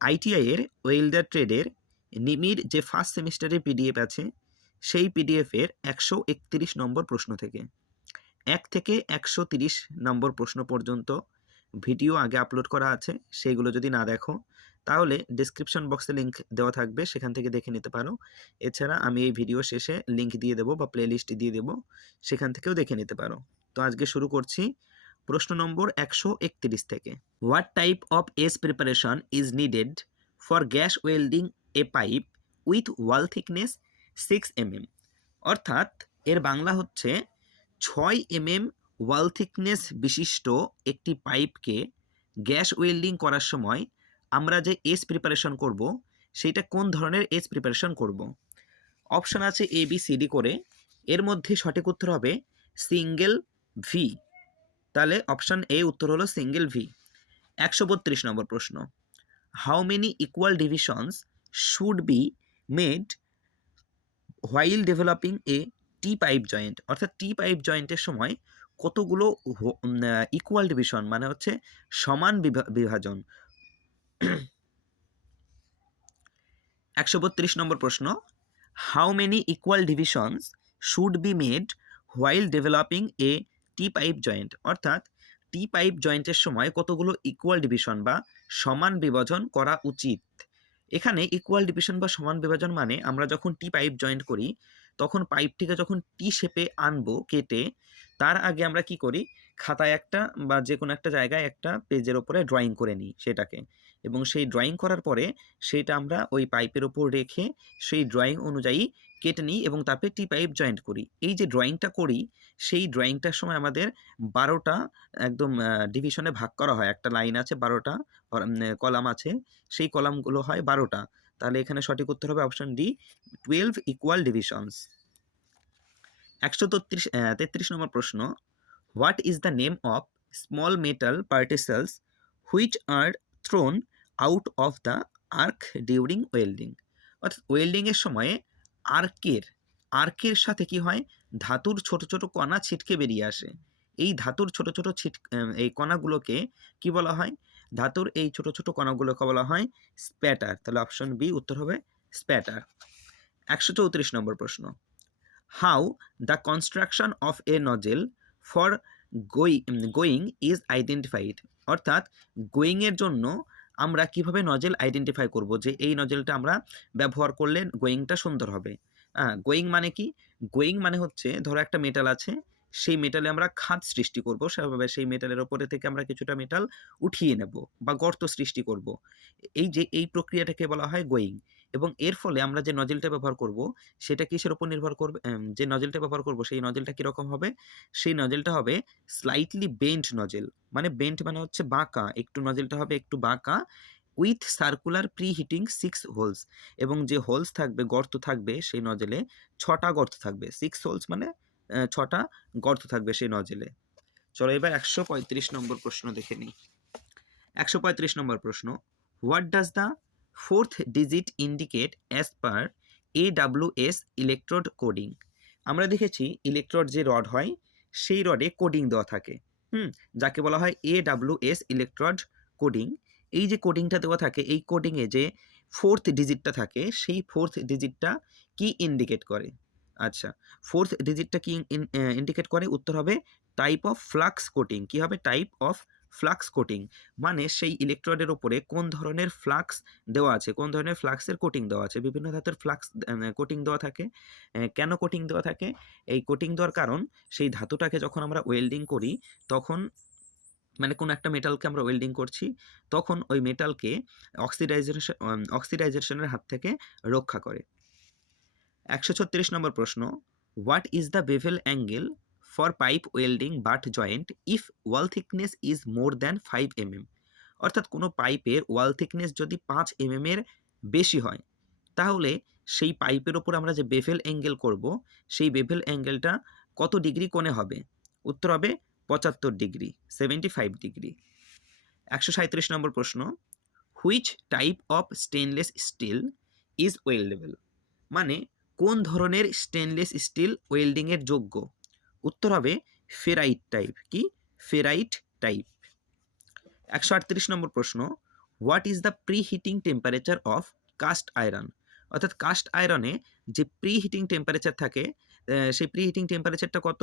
ITI এর ওয়েলডার ট্রেডের নিমির যে first সেমিস্টারের পিডিএফ আছে সেই পিডিএফের 131 নম্বর প্রশ্ন থেকে 1 থেকে 130 নম্বর প্রশ্ন পর্যন্ত ভিডিও আগে আপলোড করা আছে, সেইগুলো যদি না দেখো তাহলে ডেসক্রিপশন বক্সে লিঙ্ক দেওয়া থাকবে, সেখান থেকে দেখে নিতে পারো। এছাড়া আমি এই ভিডিও শেষে লিঙ্ক দিয়ে দেবো বা প্লেলিস্ট দিয়ে দেবো, সেখান থেকেও দেখে নিতে পারো। তো আজকে শুরু করছি প্রশ্ন নম্বর 131 থেকে। What type of edge preparation is needed for gas welding a pipe with wall thickness 6 mm? অর্থাৎ এর বাংলা হচ্ছে 6 mm ওয়াল থিকনেস বিশিষ্ট একটি পাইপকে গ্যাস ওয়েল্ডিং করার সময় আমরা যে এজ প্রিপারেশন করব সেইটা কোন ধরনের এজ প্রিপারেশন করব। অপশন আছে এ বি সি ডি করে, এর মধ্যে সঠিক উত্তর হবে সিঙ্গেল ভি। তাহলে অপশন এ উত্তর হলো সিঙ্গেল ভি। 132 নম্বর প্রশ্ন, how many equal divisions should be made while developing A T pipe joint? অর্থাৎ টি পাইপ জয়েন্টের সময় কতগুলো ইকুয়াল ডিভিশন মানে হচ্ছে সমান বিভাজন। 132 নম্বর প্রশ্ন, how many equal divisions should be made while developing A T pipe joint? অর্থাৎ টি পাইপ জয়েন্টের সময় কতগুলো ইকুয়াল ডিভিশন বা সমান বিভাজন করা উচিত। এখানে ইকুয়াল ডিভিশন বা সমান বিভাজন মানে আমরা যখন টি পাইপ জয়েন্ট করি তখন পাইপটিকে যখন টি শেপে আনবো কেটে, তার আগে আমরা কি করি, খাতায় একটা বা যে কোনো একটা জায়গায় একটা পেজের ওপরে ড্রয়িং করে নিই সেটাকে, এবং সেই ড্রয়িং করার পরে সেইটা আমরা ওই পাইপের ওপর রেখে সেই ড্রয়িং অনুযায়ী কেটে নিই এবং তারপরে টি পাইপ জয়েন্ট করি। এই যে ড্রয়িংটা করি সেই ড্রয়িংটার সময় আমাদের 12টা একদম ডিভিশনে ভাগ করা হয়। একটা লাইন আছে 12টা কলাম আছে, সেই কলামগুলো হয় 12টা। তাহলে এখানে সঠিক উত্তর হবে অপশন ডি 12 ইকুয়াল ডিভিশনস। 133 নম্বর প্রশ্ন, what is the name of small metal particles which are thrown out of the arc during welding? অর্থাৎ ওয়েল্ডিংয়ের সময়ে আর্কের সাথে কি হয়, ধাতুর ছোট ছোট কণা ছিটকে বেরিয়ে আসে। এই ধাতুর ছোট ছোট এই কণাগুলোকে কি বলা হয়? ধাতুর এই ছোট ছোট কণাগুলোকে বলা হয় স্প্যাটার। তাহলে অপশন বি উত্তর হবে স্প্যাটার। 134 নম্বর প্রশ্ন, how the construction of A nozzle for going is identified? অর্থাৎ গোয়িংয়ের জন্য আমরা কিভাবে নজেল আইডেন্টিফাই করব যে এই নজেলটা আমরা ব্যবহার করলে গোয়িংটা সুন্দর হবে। গোয়িং মানে কি? গোয়িং মানে হচ্ছে ধরো একটা মেটাল আছে, সেই মেটালে আমরা খাদ সৃষ্টি করব, সেভাবে সেই মেটালের ওপরে থেকে আমরা কিছুটা মেটাল উঠিয়ে নেব বা গর্ত সৃষ্টি করব। এই প্রক্রিয়াটাকে বলা হয় গোয়িং। এবং এর ফলে আমরা যে নজেলটা ব্যবহার করব সেটা কিসের উপর নির্ভর করবে? যে নজেলটা ব্যবহার করব সেই নজেলটা কীরকম হবে? সেই নজেলটা হবে স্লাইটলি বেন্ট নজেল। মানে বেন্ট মানে হচ্ছে বাঁকা, একটু নজেলটা হবে একটু বাঁকা, with circular pre heating 6 holes. এবং যে হোলস থাকবে, গর্ত থাকবে সেই নজেলে 6টা গর্ত থাকবে। 6 হোলস মানে 6টা গর্ত থাকবে সেই নজেলে। চলো এবার 135 নম্বর প্রশ্ন দেখে নিই। 135 নম্বর প্রশ্ন, what does the 4th digit indicate as per AWS electrode coding? আমরা দেখেছি ইলেকট্রোড যে রড হয় সেই রডে কোডিং দেওয়া থাকে, যাকে বলা হয় AWS ইলেকট্রোড কোডিং। এই যে কোডিংটা দেওয়া থাকে, এই কোডিংয়ে যে 4th ডিজিটটা থাকে সেই 4th ডিজিটটা কি ইন্ডিকেট করে? আচ্ছা, 4th ডিজিটটা কি ইন্ডিকেট করে? উত্তর হবে টাইপ অফ ফ্লাক্স কোটিং। কি হবে? Type of flux coating. মানে সেই ইলেকট্রোডের ওপরে কোন ধরনের ফ্লাক্স দেওয়া আছে, কোন ধরনের ফ্লাক্সের কোটিং দেওয়া আছে। বিভিন্ন ধাতুর ফ্লাক্স কোটিং দেওয়া থাকে। কেন কোটিং দেওয়া থাকে? এই কোটিং দেওয়ার কারণ সেই ধাতুটাকে যখন আমরা ওয়েল্ডিং করি তখন, মানে কোনো একটা মেটালকে আমরা ওয়েল্ডিং করছি তখন ওই মেটালকে অক্সিডাইজেশনের হাত থেকে রক্ষা করে। 136 নম্বর প্রশ্ন, what is the bevel angle for pipe welding but joint if wall thickness is more than 5 mm? অর্থাৎ কোনো পাইপের ওয়াল থিকনেস যদি 5 mm এর বেশি হয় তাহলে সেই পাইপের ওপর আমরা যে বেভেল অ্যাঙ্গেল করব সেই বেভেল অ্যাঙ্গেলটা কত ডিগ্রি কোণে হবে? উত্তর হবে 75 ডিগ্রি, 75 ডিগ্রি। 137 নম্বর প্রশ্ন, which type of stainless steel is weldable? মানে কোন ধরনের স্টেনলেস স্টিল ওয়েল্ডিংয়ের যোগ্য? উত্তর হবে ফেরাইট টাইপ। কি? Ferrite type. 138 নম্বর প্রশ্ন, what is the preheating temperature of cast iron? অর্থাৎ কাস্ট আয়রনে যে প্রি হিটিং টেম্পারেচার থাকে, সেই প্রি হিটিং টেম্পারেচারটা কত?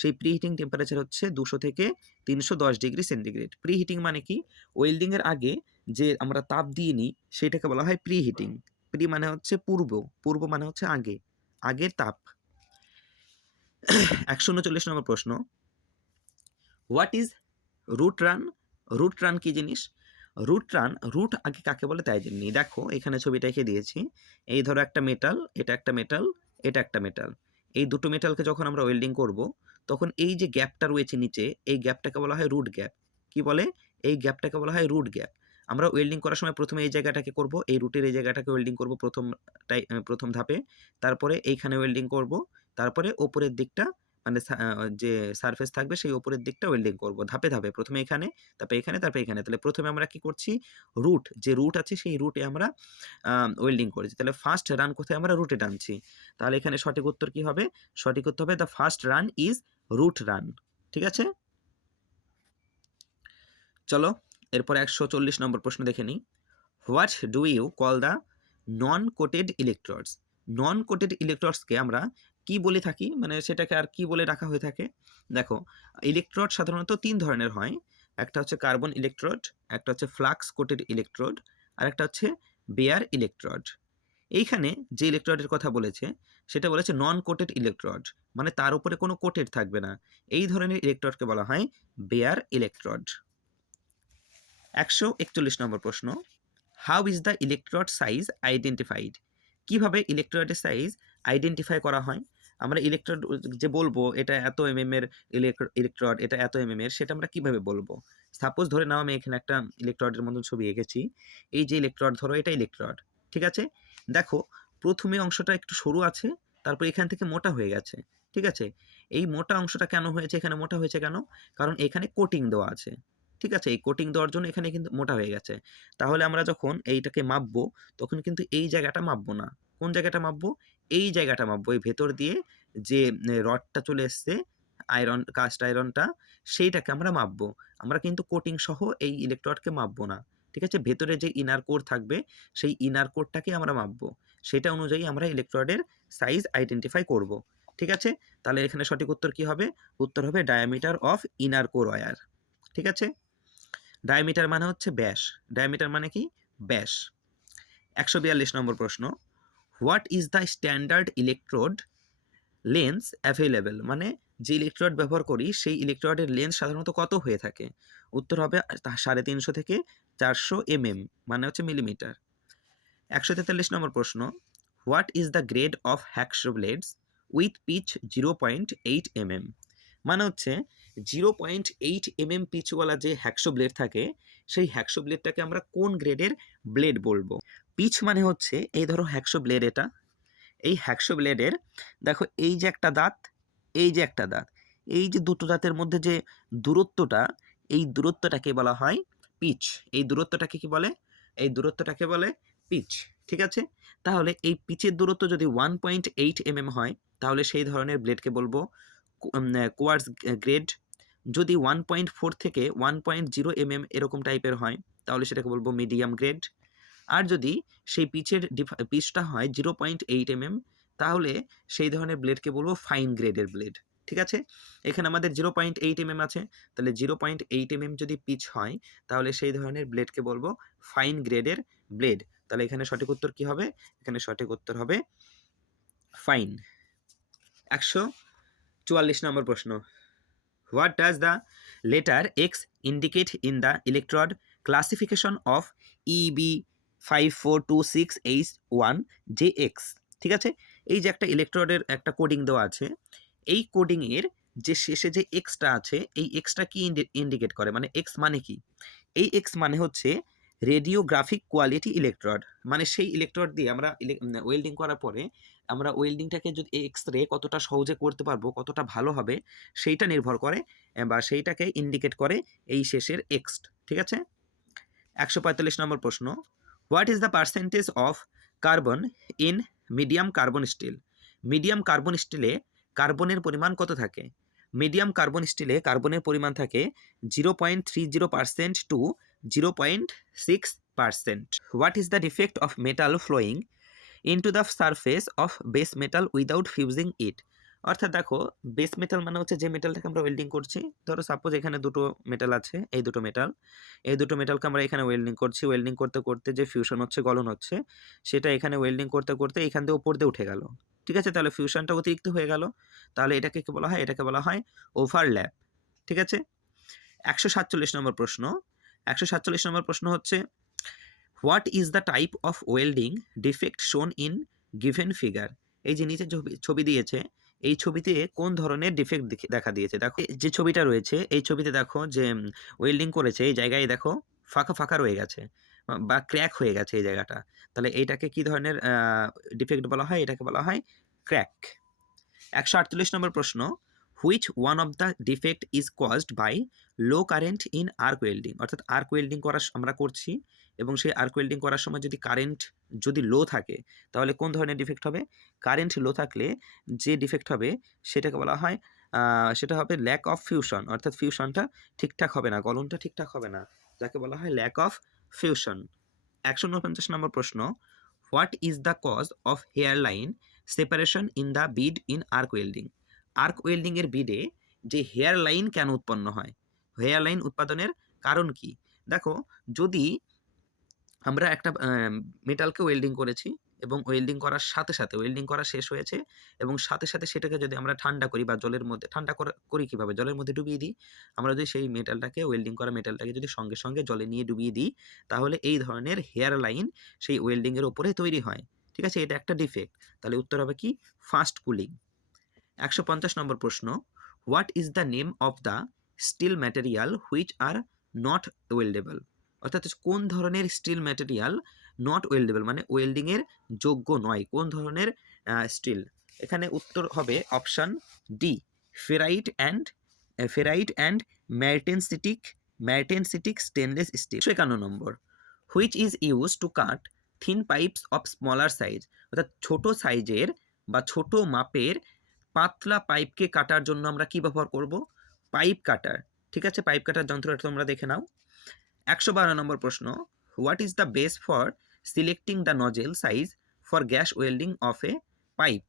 সেই প্রি হিটিং টেম্পারেচার হচ্ছে 200 থেকে 310 ডিগ্রি সেন্টিগ্রেড। প্রি হিটিং মানে কি? ওয়েল্ডিংয়ের আগে যে আমরা তাপ দিয়ে নিই সেটাকে বলা হয় প্রি হিটিং। প্রি মানে হচ্ছে পূর্ব, পূর্ব মানে হচ্ছে আগে, আগের তাপ। 139 নম্বর প্রশ্ন, what is root run? Root run কি জিনিস? রুট রান, রুট আগে কাকে বলে তাই জেনে নিই। দেখো এখানে ছবিটা এঁকে দিয়েছি। এই ধরো একটা মেটাল, এটা একটা মেটাল, এটা একটা মেটাল। এই দুটো মেটালকে যখন আমরা ওয়েল্ডিং করব, তখন এই যে গ্যাপটা রয়েছে নিচে, এই গ্যাপটাকে বলা হয় রুট গ্যাপ। কি বলে? এই গ্যাপটাকে বলা হয় রুট গ্যাপ। আমরা ওয়েল্ডিং করার সময় প্রথমে এই জায়গাটাকে করব, এই রুটের এই জায়গাটাকে ওয়েল্ডিং করব প্রথম ধাপে, তারপরে এইখানে ওয়েল্ডিং করব, তারপরে ওপরের দিকটা মানে যে সারফেস থাকবে সেই ওপরের দিকটা ওয়েল্ডিং করব ধাপে ধাপে। প্রথমে এখানে, তারপরে এখানে, তারপরে এখানে। তাহলে প্রথমে আমরা কি করছি? রুট, যে রুট আছে সেই রুটে আমরা ওয়েল্ডিং করেছি। তাহলে ফার্স্ট রান কোথায়? আমরা রুটে টানছি। তাহলে এখানে সঠিক উত্তর কি হবে? সঠিক উত্তর হবে the first run is root run. ঠিক আছে, চলো এরপরে 140 নম্বর প্রশ্ন দেখে নিই। What do you call the non coated electrodes? Non coated ইলেকট্রোডসকে আমরা কি বলে থাকি, মানে সেটাকে আর কি বলে রাখা হয়ে থাকে? দেখো, ইলেকট্রোড সাধারণত 3 ধরনের হয়। একটা হচ্ছে কার্বন ইলেকট্রোড, একটা হচ্ছে ফ্লাক্স কোটেড ইলেকট্রোড, আর একটা হচ্ছে বেয়ার ইলেকট্রোড। এইখানে যে ইলেকট্রোডের কথা বলেছে সেটা বলেছে নন কোটেড ইলেকট্রোড, মানে তার উপরে কোনো কোটেড থাকবে না। এই ধরনের ইলেকট্রোডকে বলা হয় বেয়ার ইলেকট্রোড। 141 নম্বর প্রশ্ন, how is the electrode size identified? কিভাবে ইলেকট্রোডের সাইজ আইডেন্টিফাই করা হয়? আমরা ইলেকট্রোড যে বলবো এটা এত এমএম এর ইলেকট্রোড, এটা এত এমএম এর, সেটা আমরা কিভাবে বলবো? সাপোজ ধরে নাও আমি এখানে একটা ইলেকট্রোডের মতন ছবি এঁকেছি। এই যে ইলেকট্রোড, ধরো এটা ইলেকট্রোড, ঠিক আছে? দেখো প্রথমে অংশটা একটু সরু আছে, তারপর এখান থেকে মোটা হয়ে গেছে, ঠিক আছে? এই মোটা অংশটা কেন হয়েছে? এখানে মোটা হয়েছে কেন? কারণ এখানে কোটিং দেওয়া আছে, ঠিক আছে? এই কোটিং দেওয়ার জন্য এখানে কিন্তু মোটা হয়ে গেছে। তাহলে আমরা যখন এইটাকে মাপবো তখন কিন্তু এই জায়গাটা মাপবো না। কোন জায়গাটা মাপবো? এই জায়গাটা মাপবো। এই ভেতর দিয়ে যে রডটা চলে এসছে, আয়রন, কাস্ট আয়রনটা, সেইটাকে আমরা মাপবো। আমরা কিন্তু কোটিং সহ এই ইলেকট্রোডকে মাপবো না, ঠিক আছে? ভেতরে যে ইনার কোর থাকবে সেই ইনার কোরটাকে আমরা মাপবো। সেটা অনুযায়ী আমরা ইলেকট্রোডের সাইজ আইডেন্টিফাই করব, ঠিক আছে? তাহলে এখানে সঠিক উত্তর কি হবে? উত্তর হবে diameter of inner core wire, ঠিক আছে? ডায়ামিটার মানে হচ্ছে ব্যাস। ডায়ামিটার মানে কি? ব্যাস। 142 নম্বর প্রশ্ন, what is the standard electrode lens available? মানে যে ইলেকট্রোড ব্যবহার করি সেই ইলেকট্রোডের লেন্স সাধারণত কত হয়ে থাকে? উত্তর হবে 350 থেকে 400 mm, মানে হচ্ছে মিলিমিটার। 143 নম্বর প্রশ্ন, what is the grade of hacksaw blades with pitch 0.8 mm? মানে হচ্ছে 0.8 mm পিচওয়ালা যে হ্যাকশো ব্লেড থাকে সেই হ্যাকশো ব্লেডটাকে আমরা কোন গ্রেডের ব্লেড বলবো? পিচ মানে হচ্ছে, এই ধরো হ্যাকশো ব্লেড, এটা এই হ্যাকশো ব্লেডের দেখো এই যে একটা দাঁত, এই যে একটা দাঁত, এই যে দুটো দাঁতের মধ্যে যে দূরত্বটা, এই দূরত্বটাকে বলা হয় পিচ। এই দূরত্বটাকে কি বলে? এই দূরত্বটাকে বলে পিচ, ঠিক আছে? তাহলে এই পিচের দূরত্ব যদি 1.8 mm হয় তাহলে সেই ধরনের ব্লেডকে বলবো কোয়ার্টজ গ্রেড। যদি 1.4 থেকে 1.0 mm এরকম টাইপের হয় তাহলে সেটাকে বলবো মিডিয়াম গ্রেড। আর যদি সেই পিচটা হয় 0.8 mm তাহলে সেই ধরনের ব্লেডকে বলবো ফাইন গ্রেডের ব্লেড, ঠিক আছে? এখানে আমাদের 0.8 mm আছে, তাহলে 0.8 mm যদি পিচ হয় তাহলে সেই ধরনের ব্লেডকে বলবো ফাইন গ্রেডের ব্লেড। তাহলে এখানে সঠিক উত্তর কি হবে? এখানে সঠিক উত্তর হবে ফাইন। 144 নম্বর প্রশ্ন, what does the letter X indicate in the electrode classification of EB54268 1JX? ঠিক আছে, এই যে একটা ইলেকট্রোডের একটা কোডিং দেওয়া আছে, এই কোডিং এর যে শেষে যে এক্সটা আছে এই এক্সটা কি ইন্ডিকেট করে? মানে এক্স মানে কি? এই এক্স মানে হচ্ছে রেডিওগ্রাফিক কোয়ালিটি ইলেকট্রোড। মানে সেই ইলেকট্রোড দিয়ে আমরা ওয়েল্ডিং করার পরে আমরা ওয়েল্ডিংটাকে যদি এক্স রে কতটা সহজে করতে পারবো, কতটা ভালো হবে, সেইটা নির্ভর করে বা সেইটাকে ইন্ডিকেট করে এই শেষের এক্স, ঠিক আছে? 145 নম্বর প্রশ্ন, what is the percentage of carbon in medium carbon steel? Medium carbon স্টিলে কার্বনের পরিমাণ কত থাকে? মিডিয়াম কার্বন স্টিলে কার্বনের পরিমাণ থাকে 0.30% two 0.6 What is the defect of metal flowing into the surface of base metal without fusing it? অর্থাৎ দেখো, বেস মেটাল মানে হচ্ছে যে মেটালটাকে আমরা ওয়েল্ডিং করছি। ধরো সাপোজ এখানে দুটো মেটাল আছে, এই দুটো মেটালকে আমরা এখানে ওয়েল্ডিং করছি। ওয়েল্ডিং করতে করতে যে ফিউশন হচ্ছে, গলন হচ্ছে, সেটা এখানে ওয়েল্ডিং করতে করতে এখান দিয়ে উপর দিয়ে উঠে গেল। ঠিক আছে, তাহলে ফিউশনটা অতিরিক্ত হয়ে গেল। তাহলে এটাকে কি বলা হয়? এটাকে বলা হয় ওভারল্যাপ। ঠিক আছে। 147 নম্বর প্রশ্ন। 147 নম্বর প্রশ্ন হচ্ছে, what is the type of welding defect শোন ইন গিভেন ফিগার? এই যে নিচে ছবি দিয়েছে, এই ছবিতে কোন ধরনের ডিফেক্ট দেখা দিয়েছে? দেখো যে ছবিটা রয়েছে, এই ছবিতে দেখো যে ওয়েল্ডিং করেছে, এই জায়গায় দেখো ফাঁকা ফাঁকা রয়ে গেছে বা ক্র্যাক হয়ে গেছে এই জায়গাটা। তাহলে এইটাকে কি ধরনের ডিফেক্ট বলা হয়? এটাকে বলা হয় ক্র্যাক। 148 নম্বর প্রশ্ন, which one of the defect is caused by low current in arc welding? অর্থাৎ আর্ক ওয়েল্ডিং আমরা করছি, এবং সেই আর্ক ওয়েল্ডিং করার সময় যদি কারেন্ট যদি লো থাকে, তাহলে কোন ধরনের ডিফেক্ট হবে? কারেন্ট লো থাকলে যে ডিফেক্ট হবে সেটাকে বলা হয় সেটা হবে ল্যাক অফ ফিউশন। অর্থাৎ ফিউশনটা ঠিকঠাক হবে না, গলনটা ঠিকঠাক হবে না, যাকে বলা হয় ল্যাক অফ ফিউশন। 149 নম্বর প্রশ্ন, what is the cause of hair line separation in the bead in arc welding? Arc welding এর বিডে যে হেয়ার লাইন কেন উৎপন্ন হয়? হেয়ার লাইন উৎপাদনের কারণ কি? দেখো, যদি আমরা একটা মেটালকে ওয়েল্ডিং করেছি, এবং ওয়েল্ডিং করার সাথে সাথে ওয়েল্ডিং করা শেষ হয়েছে, এবং সাথে সাথে সেটাকে যদি আমরা ঠান্ডা করি বা জলের মধ্যে ঠান্ডা করি কীভাবে? জলের মধ্যে ডুবিয়ে দিই। আমরা যদি সেই মেটালটাকে ওয়েল্ডিং করা মেটালটাকে যদি সঙ্গে সঙ্গে জলে নিয়ে ডুবিয়ে দিই, তাহলে এই ধরনের হেয়ার লাইন সেই ওয়েল্ডিংয়ের ওপরে তৈরি হয়। ঠিক আছে, এটা একটা ডিফেক্ট। তাহলে উত্তর হবে কি? Fast cooling. 150 নম্বর প্রশ্ন, what is the name of the steel material which are not weldable? অর্থাৎ কোন ধরনের স্টিল ম্যাটেরিয়াল নট ওয়েল্ডেবল মানে ওয়েল্ডিংয়ের যোগ্য নয়, কোন ধরনের স্টিল? এখানে উত্তর হবে option D, ferrite and martensitic stainless steel. 51 নম্বর, which is use to cut thin pipes of smaller size? অর্থাৎ ছোট সাইজের বা ছোট মাপের পাতলা পাইপকে কাটার জন্য আমরা কি ব্যবহার করব? পাইপ কাটার। ঠিক আছে, পাইপ কাটার যন্ত্রটা তোমরা দেখে নাও। 112 নম্বর প্রশ্ন, what is the base for selecting the nozzle size for gas welding of A pipe?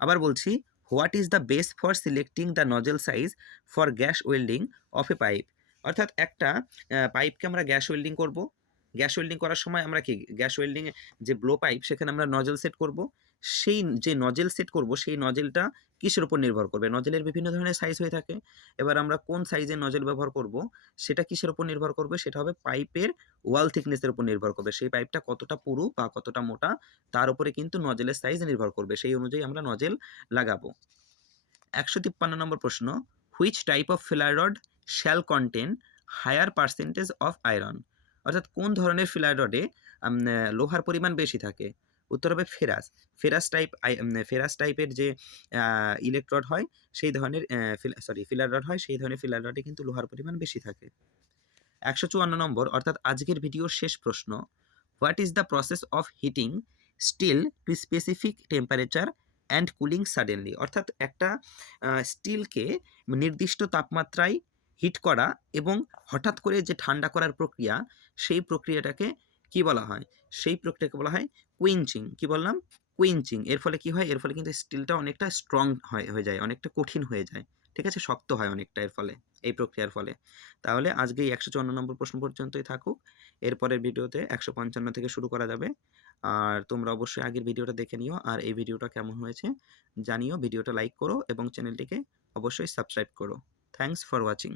আবার বলছি, what is the base for selecting the nozzle size for gas welding of A pipe? অর্থাৎ একটা পাইপকে আমরা gas welding করব। Gas welding করার সময় আমরা কি গ্যাস ওয়েল্ডিং যে ব্লো পাইপ, সেখানে আমরা নজেল সেট করব। সেই যে নজেল সেট করব, সেই নজেলটা কিসের উপর নির্ভর করবে? নজেলের বিভিন্ন ধরনের সাইজ হয়ে থাকে। এবার আমরা কোন সাইজের নজেল ব্যবহার করব, সেটা কিসের উপর নির্ভর করবে? সেটা হবে পাইপের ওয়াল থিকনেসের উপর নির্ভর করবে। সেই পাইপটা কতটা পুরু বা কতটা মোটা, তার উপরে কিন্তু নজেলের সাইজ নির্ভর করবে। সেই অনুযায়ী আমরা নজেল লাগাবো। 153 নম্বর প্রশ্ন, which type of filler rod shall contain higher percentage of iron? অর্থাৎ কোন ধরনের ফিলার রডে লোহার পরিমাণ বেশি থাকে? উত্তর হবে ফেরাস। ফেরাস টাইপের যে ইলেকট্রোড হয়, সেই ধরনের ফিলার রড হয়, সেই ধরনের ফিলার রডে কিন্তু লোহার পরিমাণ বেশি থাকে। 154 নম্বর, অর্থাৎ আজকের ভিডিওর শেষ প্রশ্ন, what is the process of heating steel to specific temperature and cooling suddenly? অর্থাৎ একটা স্টিলকে নির্দিষ্ট তাপমাত্রায় হিট করা এবং হঠাৎ করে যে ঠান্ডা করার প্রক্রিয়া, সেই প্রক্রিয়াটাকে কি বলা হয়? সেই প্রক্রিয়াকে বলা হয় কুইঞ্চিং। কি বললাম? কুইঞ্চিং। এর ফলে কি হয়? এর ফলে কিন্তু স্টিলটা অনেকটা স্ট্রং হয়ে যায়, অনেকটা কঠিন হয়ে যায়। ঠিক আছে, শক্ত হয় অনেকটা এর ফলে, এই প্রক্রিয়ার ফলে। তাহলে আজকে এই 154 নম্বর প্রশ্ন পর্যন্তই থাকুক। এরপরের ভিডিওতে 155 থেকে শুরু করা যাবে। আর তোমরা অবশ্যই আগের ভিডিওটা দেখে নিও, আর এই ভিডিওটা কেমন হয়েছে জানিও। ভিডিওটা লাইক করো এবং চ্যানেলটিকে অবশ্যই সাবস্ক্রাইব করো। Thanks for watching.